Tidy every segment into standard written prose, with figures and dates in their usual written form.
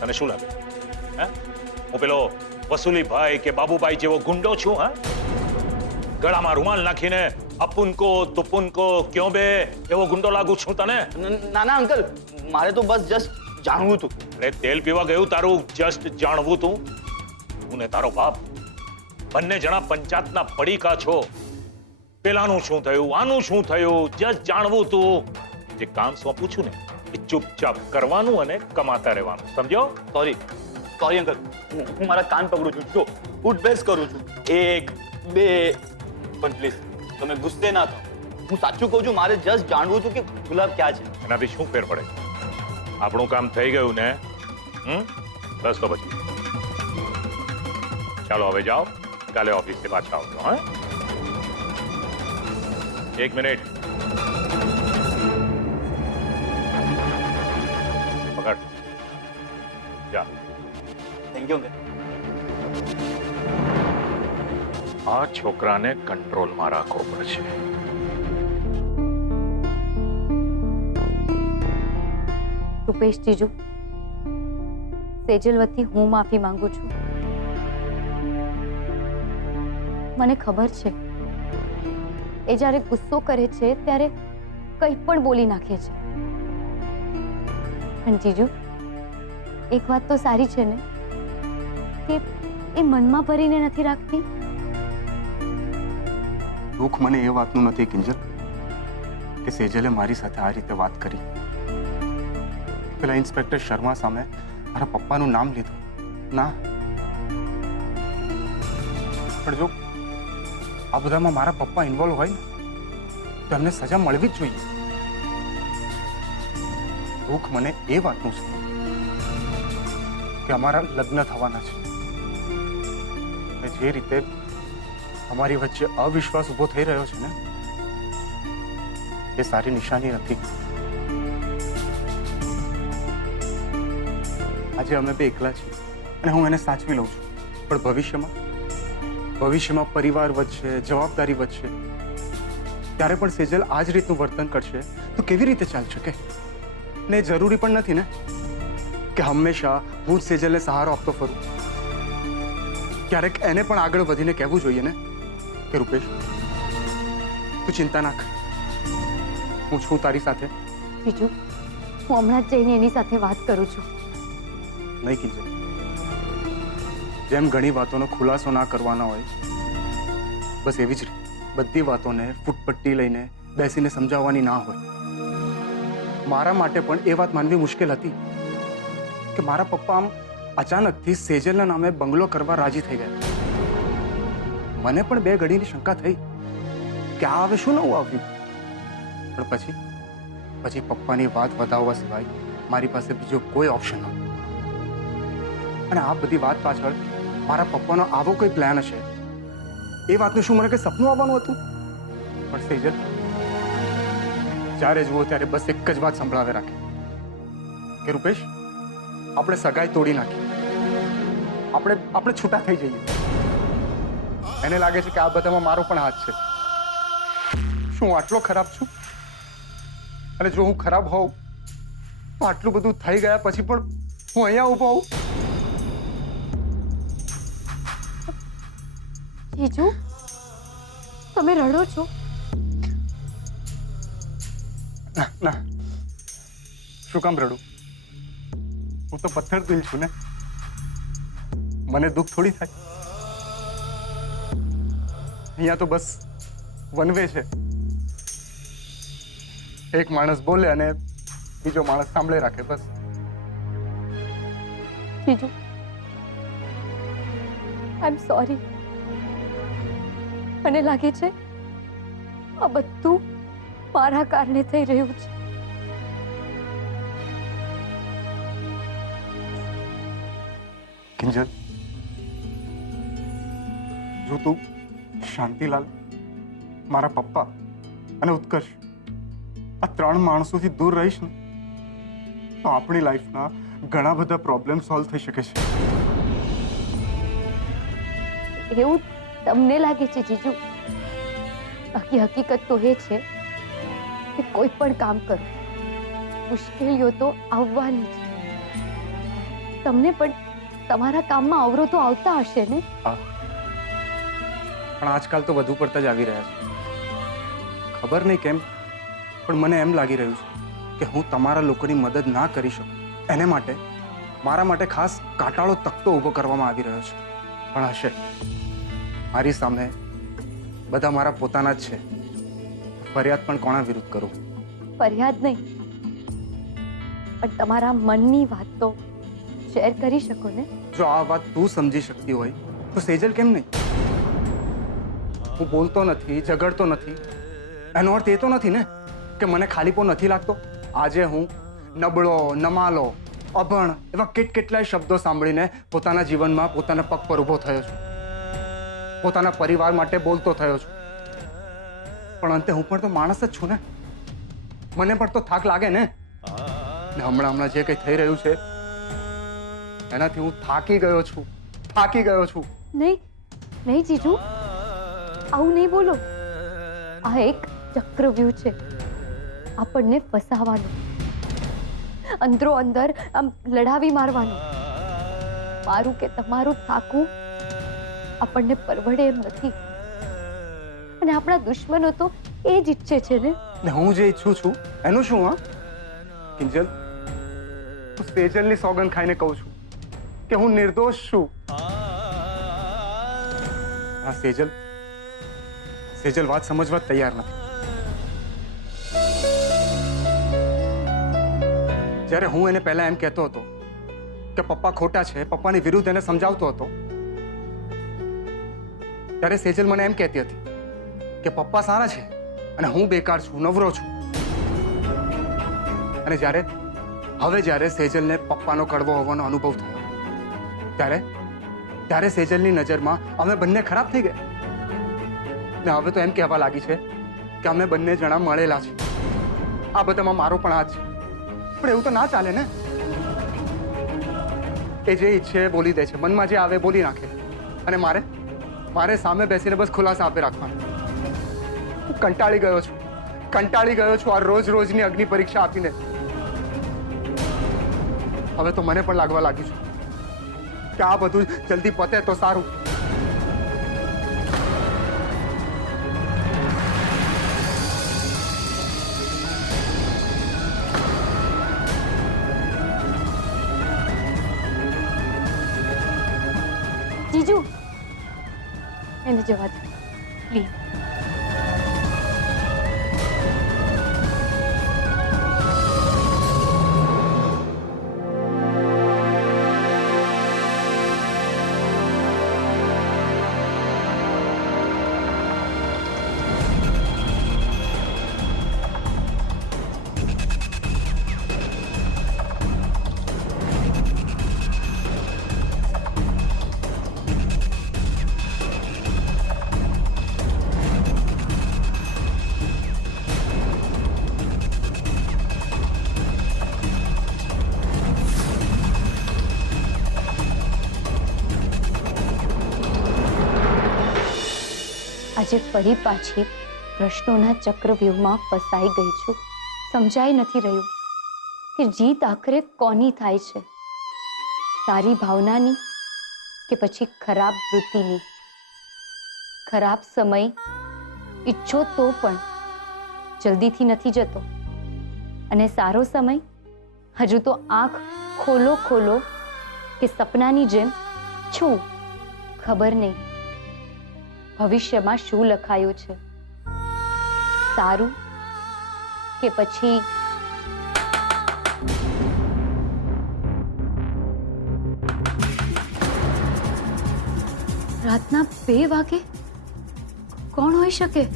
તને શું લાગે હે હું પેલો વસુલીભાઈ કે બાબુભાઈ જેવો ગુંડો છું હા ગળામાં રૂમાલ નાખીને અપુન તુપુન ક્યો બે એવો ગુંડો લાગુ છું તને ના ના અંકલ મારે તો બસ જસ્ટ જાણવું હતું. અરે તેલ પીવા ગયું તારું જસ્ટ જાણવું તું હું ને તારો બાપ બંને જણા પંચાયતના પડીકા છો. પેલાનું શું થયું આનું શું થયું જસ્ટ જાણવું તું. જે કામ સોંપું છું ને એ ચૂપચાપ કરવાનું અને કમાતા રહેવાનું સમજો. સોરી અંકલ હું મારા કાન પકડું છું જો ઉઠ બેસ કરું છું 1 2 પણ પ્લીઝ તમે ગુસ્સે ના થાઓ. હું સાચું કહું છું મારે જસ્ટ જાણવું હતું કે ગુલાબ ક્યાં છે. એનાથી શું ફેર પડે આપણું કામ થઈ ગયું ને બસ તો પછી ચાલો હવે જાઓ કાલે ઓફિસથી પાછા આવજો હા 1 મિનિટ પકડ જા. Thank you uncle. આ છોકરાને કંટ્રોલમાં રાખવો પડશે. રૂપેશ જીજુ સેજલ વતી હું માફી માંગુ છું. મને ખબર છે એ જ્યારે ગુસ્સો કરે છે ત્યારે કંઈ પણ બોલી નાખે છે પણ જીજુ એક વાત તો સારી છે ને કે એ મનમાં ભરીને નથી રાખતી. દુઃખ મને એ વાતનું નથી કિંજલ કે સેજલે મારી સાથે આ રીતે વાત કરી. પેલા ઇન્સ્પેક્ટર શર્મા સામે મારા પપ્પાનું નામ લીધું ના પણ જો આ બધામાં મારા પપ્પા ઇન્વોલ્વ હોય ને તો એમને સજા મળવી જ જોઈએ. દુઃખ મને એ વાતનું છે કે અમારા લગ્ન થવાના છે અને જે રીતે અમારી વચ્ચે અવિશ્વાસ ઉભો થઈ રહ્યો છે ને એ સારી નિશાની નથી. આજે અમે બે એકલા છીએ અને હું એને સાચવી લઉં છું પણ ભવિષ્યમાં પરિવાર વચ્ચે જવાબદારી વચ્ચે ત્યારે પણ સેજલ આ જ રીતનું વર્તન કરશે તો કેવી રીતે ચાલી શકે ને જરૂરી પણ નથી ને કે હંમેશા હું સેજલને સહારો આપતો ફરું. ક્યારેક એને પણ આગળ વધીને કહેવું જોઈએ ને કે રૂપેશ તું ચિંતા ના કર હું છું તારી સાથે. જીજુ હું હમણાં જ જઈને એની સાથે વાત કરું છું. નહીં કીજે જેમ ઘણી વાતોનો ખુલાસો ના કરવાના હોય બસ એવી જ રીતે બધી વાતોને ફૂટપટ્ટી લઈને બેસીને સમજાવવાની ના હોય. મારા માટે પણ એ વાત માનવી મુશ્કેલ હતી કે મારા પપ્પા આમ અચાનકથી સેજલના નામે બંગલો કરવા રાજી થઈ ગયા. મને પણ બે ઘડીની શંકા થઈ કે આ હવે શું નવું આવ્યું પણ પછી પપ્પાની વાત વધાવવા સિવાય મારી પાસે બીજો કોઈ ઓપ્શન નહોતો. અને આ બધી વાત પાછળ મારા પપ્પાનો આવો કોઈ પ્લાન હશે એ વાતનું શું મને કઈ સપનું આવવાનું હતું પણ સેજલ જ્યારે જુઓ ત્યારે બસ એક જ વાત સંભળાવે રાખે કે રૂપેશ આપણે સગાઈ તોડી નાખી આપણે છૂટા થઈ જઈએ. એને લાગે છે કે આ બધામાં મારો પણ હાથ છે. શું આટલો ખરાબ છું અને જો હું ખરાબ હોઉં તો આટલું બધું થઈ ગયા પછી પણ હું અહીંયા ઊભો હોઉં. જીજુ તમે રડો છો? ના શું કામ રડું? હું તો પથ્થર દિલ છું ને મને દુઃખ થોડી થાય. અહીંયા તો બસ વન વે છે. એક માણસ બોલે અને બીજો માણસ સાંભળે રાખે બસ. જીજુ આઈ એમ સોરી. મને લાગે છે આ બધું મારા કારણે થઈ રહ્યું છે. કિંજલ જો તું શાંતિલાલ મારા પપ્પા અને ઉત્કર્ષ આ ત્રણ માણસોથી દૂર રહીશ ને તો આપણી લાઈફના ઘણા બધા પ્રોબ્લેમ સોલ્વ થઈ શકે છે. એવું તમને લાગે છે જીજુ? બાકી હકીકત તો એ છે કે કોઈ પણ કામ કરો મુશ્કેલીઓ તો આવવાની જ. તમને પણ તમારા કામમાં અવરોધો આવતા હશે ને? હા, પણ આજકાલ તો વધુ પડતા જ આવી રહ્યા છે. ખબર નહીં કેમ, પણ મને એમ લાગી રહ્યું છે કે હું તમારા લોકોની મદદ ના કરી શકું. એને માટે મારા માટે ખાસ કાંટાળો તખતો ઊભો કરવામાં આવી રહ્યો છે. પણ હશે, મારી સામે બધા મારા પોતાના જ છે. ફરિયાદ પણ કોના વિરુદ્ધ કરું? ફરિયાદ નહીં, પણ તમારા મનની વાત તો શેર કરી શકો ને? જો આ વાત તું સમજી શકતી હોય તો સેજલ કેમ નહીં? હું બોલતો નથી, ઝઘડતો નથી, એનો અર્થ એ તો નથી ને કે મને ખાલીપો નથી લાગતો. આજે હું નબળો, નમાલો, અભણ એવા કેટલાય શબ્દો સાંભળીને પોતાના જીવનમાં પોતાના પગ પર ઊભો થયો છું. પોતાના પરિવાર માટે બોલતો થયો છું. પણ અંતે હું પણ તો માણસ જ છું ને. મને પણ તો થાક લાગે ને. હમણાં જે કંઈ થઈ રહ્યું છે એનાથી હું થાકી ગયો છું. નહીં નહીં જીજુ, આવું નહીં બોલો. આ એક ચક્રવ્યૂહ છે, આપણને ફસાવાનો, અંદરો અંદર આમ લડાવી મારવાનો. મારું કે તમારું થાકવું આપણને પરવડે એમ નથી. અને આપણા દુશ્મનો તો એ જ ઈચ્છે છે ને. હું જે ઈચ્છું છું એનું શું? હા કિંજલ, હું સેજલની સોગંદ ખાઈને કહું છું કે હું નિર્દોષ છું. હા સેજલ વાત સમજવા તૈયાર નથી. જ્યારે હું એને પહેલા એમ કહેતો હતો કે પપ્પા ખોટા છે, પપ્પાની વિરુદ્ધ એને સમજાવતો હતો, ત્યારે સેજલ મને એમ કહેતી હતી કે પપ્પા સારા છે અને હું બેકાર છું, નવરો છું. અને જ્યારે સેજલને પપ્પાનો કડવો હોવાનો અનુભવ થયો, ત્યારે સેજલની નજરમાં અમે બંને ખરાબ થઈ ગયા. ને હવે તો એમ કહેવા લાગી છે કે અમે બંને જણા મળેલા છે. આ બધામાં મારો પણ હાથ છે. પણ એવું તો ના ચાલે ને. એ જે ઈચ્છે એ બોલી દે છે, મનમાં જે આવે બોલી નાખે. અને મારે સામે બેસીને બસ ખુલાસા આપી રાખવાના. હું કંટાળી ગયો છું આ રોજની અગ્નિ પરીક્ષા આપીને. હવે તો મને પણ લાગવા લાગ્યું છે કે આ બધું જલ્દી પતે તો સારું. જીજુ, એને જવા દો પ્લીઝ. આજે ફરી પાછી પ્રશ્નોના ચક્રવ્યૂહમાં ફસાઈ ગઈ છું. સમજાઈ નથી રહ્યું કે જીત આખરે કોની થાય છે, સારી ભાવનાની કે પછી ખરાબ વૃત્તિની. ખરાબ સમય ઈચ્છો તો પણ જલ્દીથી નથી જતો, અને સારો સમય હજુ તો આંખ ખોલો કે સપનાની જેમ છું. ખબર નહીં ભવિષ્યમાં શું લખાયું છે, સારું કે પછી રાતના 2 વાગે કોણ હોઈ શકે?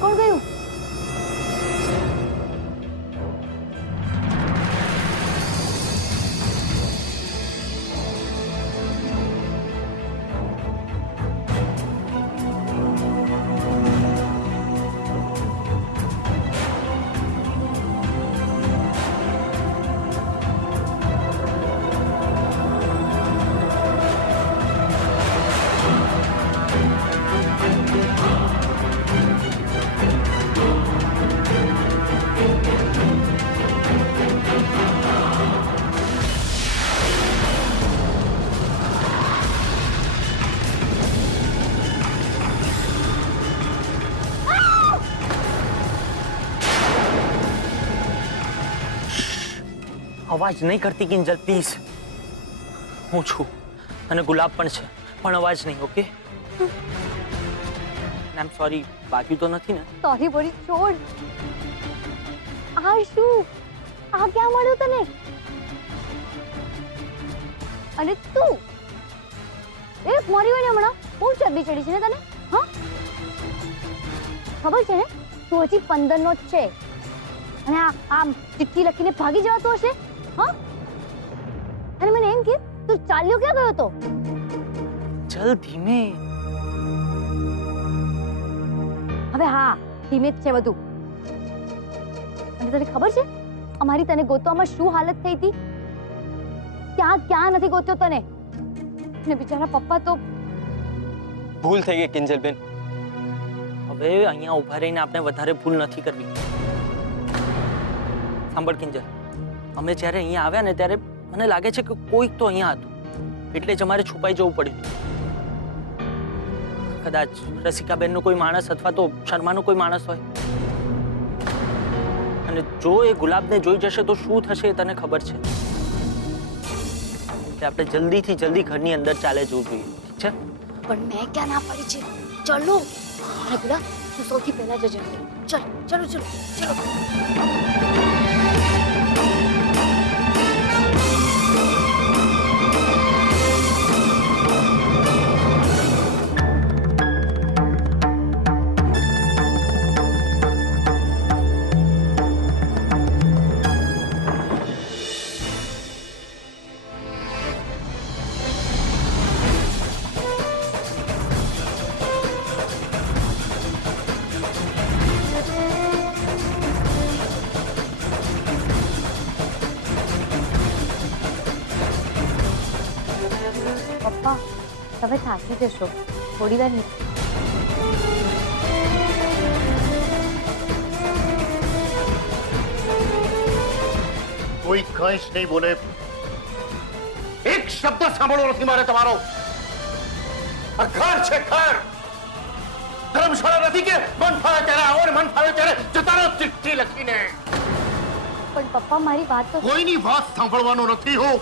કોણ ગયું? અવાજ નહીં કરતી કિંજલ પ્લીઝ. હું છું અને ગુલાબ પણ છે, પણ અવાજ નહીં. Okay I am sorry. બાકી તો નથી ને? સોરી બોરી છોડ. આ શું? આ ક્યાં મળ્યું તને? અને તું એક મોરી હોય ને હમણાં બહુ ચરબી ચડી છે ને તને? હા ખબર છે ને તું હજી 15 નો જ છે અને આમ ચિઠ્ઠી લખીને ભાગી જવાતો હશે. હા અને મને એમ કે તું ચાલ્યો ક્યાં ગયો તો? ચલ ધીમે. હવે હા ધીમે જ છે બધું. અને તને ખબર છે અમારી તને ગોતવામાં શું હાલત થઈ હતી? ક્યાં ક્યાં નથી ગોત્યો તને? ને બિચારા પપ્પા તો ભૂલ થઈ ગઈ કિંજલબેન. હવે અહીંયા ઊભા રહીને આપણે વધારે ભૂલ નથી કરવી. સાંભળ કિંજલ, અમે જ્યારે અહીંયા આવ્યા ને ત્યારે મને લાગે છે કે કોઈક તો અહીંયા હતું, એટલે જ અમારે છુપાઈ જવું પડ્યું. કદાચ રસિકાબેનનો કોઈ માણસ અથવા તો શર્માનો કોઈ માણસ હોય. અને જો એ ગુલાબને જોઈ જશે તો શું થશે એ તને ખબર છે. એટલે આપણે જલ્દીથી જલ્દી ઘરની અંદર ચાલે જવું જોઈએ. ઠીક છે? પણ મેં ક્યાં ના પાડી છે? ચલો અરે ગુલાબ તું સૌથી પહેલા જજે. ચલ ચલો ચલો ચલો. પપ્પા તમે થાકી જશો, થોડી વાર કોઈ કંઈ જ નહીં બોલે. એક શબ્દ સાંભળવો નથી મારે તમારો. આ ઘર છે ઘર, ધર્મશાળા નથી કે મન ફાવે ત્યારે આવો ને મન ફાવે ત્યારે જતા રહો ચિઠ્ઠી લખીને. પણ પપ્પા મારી વાત તો કોઈની વાત સાંભળવાનો નથી હું.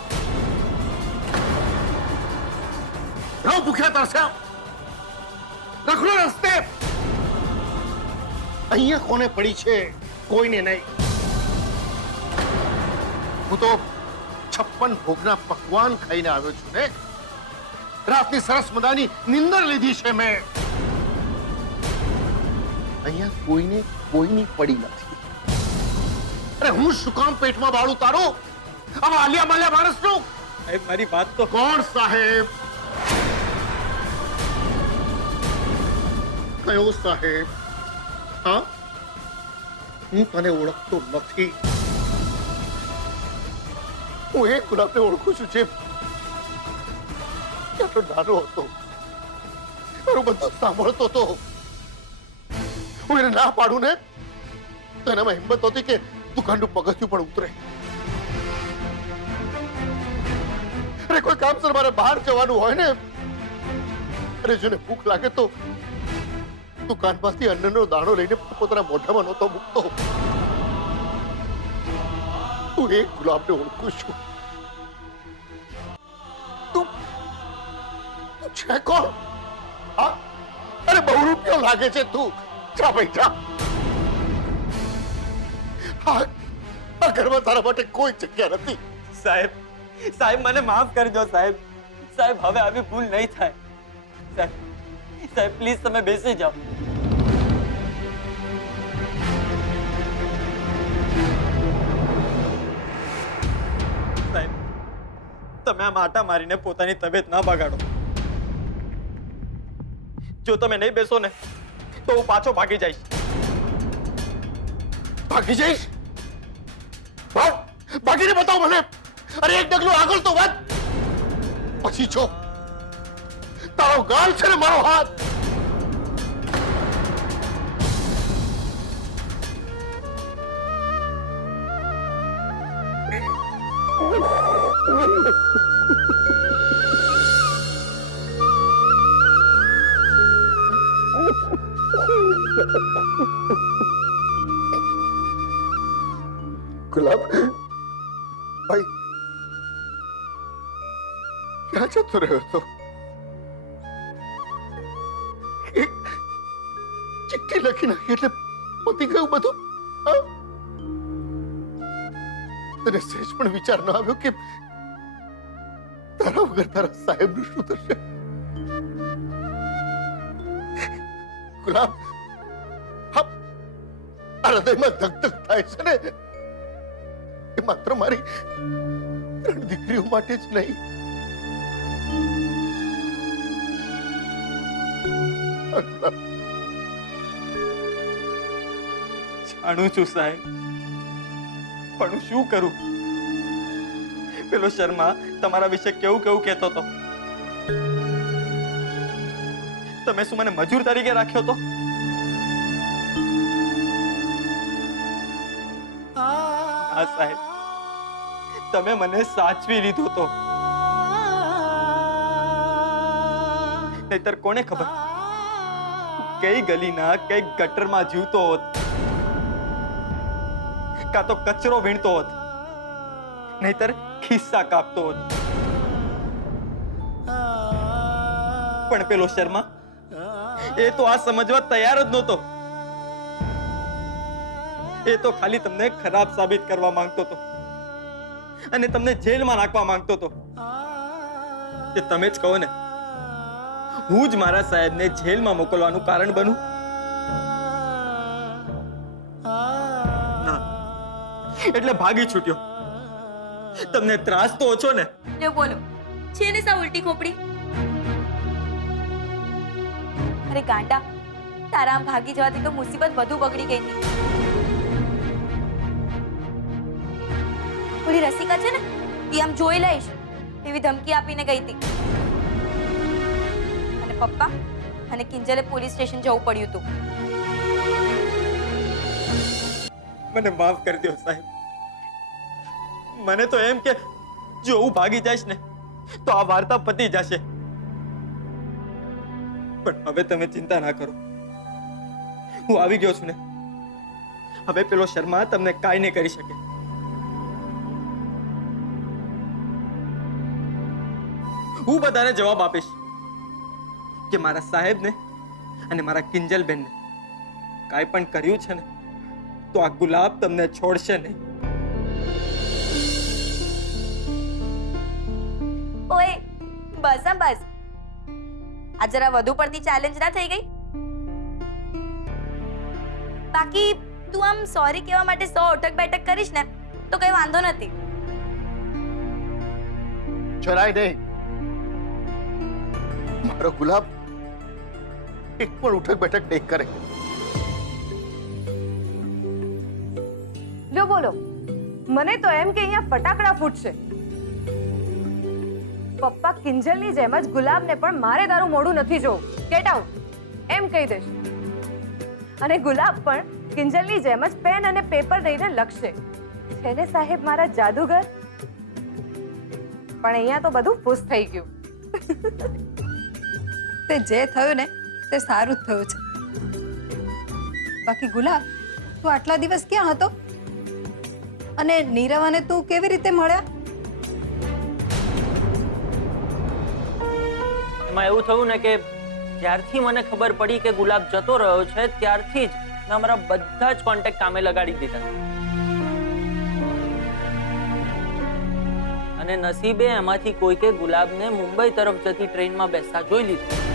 રહો ભૂખ્યા તરસ્યા, રખડો રસ્તે. અહીંયા કોને પડી છે? કોઈને નહીં. હું તો 56 ભોગના પકવાન ખાઈને આવ્યો છું ને. રાતની સરસ મજાની નિંદર લીધી છે મેં. અહીંયા કોઈને કોઈની પડી નથી. અરે હું શું કામ પેટમાં બાળું તારું? આવા આલિયા માલ્યા માણસનું? સાહેબ મારી વાત તો કોણ સાહેબ? કયો સાહેબ? હા હું તને ઓળખતો નથી. હું એક ગુલાબને ઓળખું છું જે કેટલો નાનો હતો, મારું બધું સાંભળતો હતો. હું એને ના પાડું ને તો એનામાં હિંમત હતી કે દુકાનનું પગથિયું પણ ઉતરે. અરે કોઈ કામસર મારે બહાર જવાનું હોય ને, અરે જેને ભૂખ લાગે તો દુકાનમાંથી અન્નનો દાણો લઈને પોતાના મોઢામાં નહોતો મૂકતો. હું એક ગુલાબને ઓળખું છું. તું છે કોણ? હા અરે બહુ રૂપિયો લાગે છે તું. જા ભાઈ જા. આ ઘરમાં તારા માટે કોઈ જગ્યા નથી. સાહેબ સાહેબ મને માફ કરજો સાહેબ. સાહેબ હવે આવી ભૂલ નહીં થાય. સાહેબ સાહેબ પ્લીઝ તમે બેસી જાઓ. તમે આમ આટા મારીને પોતાની તબિયત ના બગાડો. જો તમે નહીં બેસો ને તો હું પાછો ભાગી જઈશ. ભાગી જઈશ? ભાગીને બતાવો મને. અરે એક ડગલું આગળ તો વધ. પછી જો તારો ગાલ છે ને મારો હાથ. ગુલાબ ભાઈ ક્યાં જતો રહ્યો હતો? ચિઠ્ઠી લખી નાખી એટલે પતી ગયું બધું? હા? તને સહેજ પણ વિચાર ન આવ્યો કે તારા વગર તારા સાહેબનું શું થશે? ગુલાબ હા, આ હૃદયમાં ધક ધક થાય છે ને એ માત્ર મારી 3 દીકરીઓ માટે જ નહીં. જાણું છું સાહેબ, પણ હું શું કરું? પેલો શર્મા તમારા વિશે કેવું કેવું કહેતો હતો. તમે શું મને મજૂર તરીકે રાખ્યો તો? હા સાહેબ, તમે મને સાચવી લીધો તો. નહીતર કોને ખબર કઈ ગલીના કઈ ગટરમાં જીવતો હોત, કાં તો કચરો વીણતો હોત, નહીતર ખિસ્સા કાપતો હોત. પણ પેલો શર્મા એ તો આ સમજવા તૈયાર જ નહોતો. એ તો ખાલી તમને ખરાબ સાબિત કરવા માંગતો હતો અને તમને જેલમાં નાખવા માંગતો હતો. કે તમે જ કહો ને, હું જ મારા સાહેબને જેલમાં મોકલવાનું કારણ બનું? ના, એટલે ભાગી છૂટ્યો. તમને ત્રાસ તો ઓછો ને? લ્યો બોલો, છે ને સા ઉલટી ખોપડી? અરે ગાંડા, તારા આમ ભાગી જવાથી તો મુસીબત વધુ બગડી ગઈ હતી. થોડી રસિકા છે ને, એ આમ જોઈ લઈશ એવી ધમકી આપીને ગઈ હતી. અને પપ્પા અને કિંજલે પોલીસ સ્ટેશન જવું પડ્યું હતું. મને માફ કરી દો સાહેબ. મને તો એમ કે જો હું ભાગી જઈશ ને તો આ વાર્તા પતી જશે. પણ હવે તમે ચિંતા ના કરો, હું આવી ગયો છું ને. હવે પેલો શર્મા તમને કાંઈ નહીં કરી શકે. હું બધાને જવાબ આપીશ કે મારા સાહેબને અને મારા કિંજલબેનને કાંઈ પણ કર્યું છે ને તો આ ગુલાબ તમને છોડશે નહીં. ઓય બસ હા બસ, આ જરા વધુ પડતી ચેલેન્જ ના થઈ ગઈ? બાકી તું આમ સોરી કહેવા માટે 100 અટક બેઠક કરીશ ને તો કઈ વાંધો નથી. જરાય નહીં. મારો ગુલાબ એક પણ ઉઠક બેઠક નહીં કરે. લ્યો બોલો, મને તો એમ કે અહીંયા ફટાકડા ફૂટશે. પપ્પા કિંજલની જેમ જ ગુલાબને પણ મારે તારું મોઢું નથી જોવું, ગેટ આઉટ એમ કહી દઈશ. અને ગુલાબ પણ કિંજલની જેમ જ પેન અને પેપર લઈને લખશે. છે ને સાહેબ મારા જાદુગર? પણ અહીંયા તો બધું ફૂસ થઈ ગયું. તે જે થયું ને તે સારું જ થયું છે. બાકી ગુલાબ, તું આટલા દિવસ ક્યાં હતો? અને નીરવ અને તું કેવી રીતે મળ્યા? એમાં એવું થયું ને કે જ્યારથી મને ખબર પડી કે ગુલાબ જતો રહ્યો છે ત્યારથી જ મેં અમારા બધા જ કોન્ટેક્ટ કામે લગાડી દીધા. અને નસીબે એમાંથી કોઈકે ગુલાબને મુંબઈ તરફ જતી ટ્રેનમાં બેસતા જોઈ લીધું.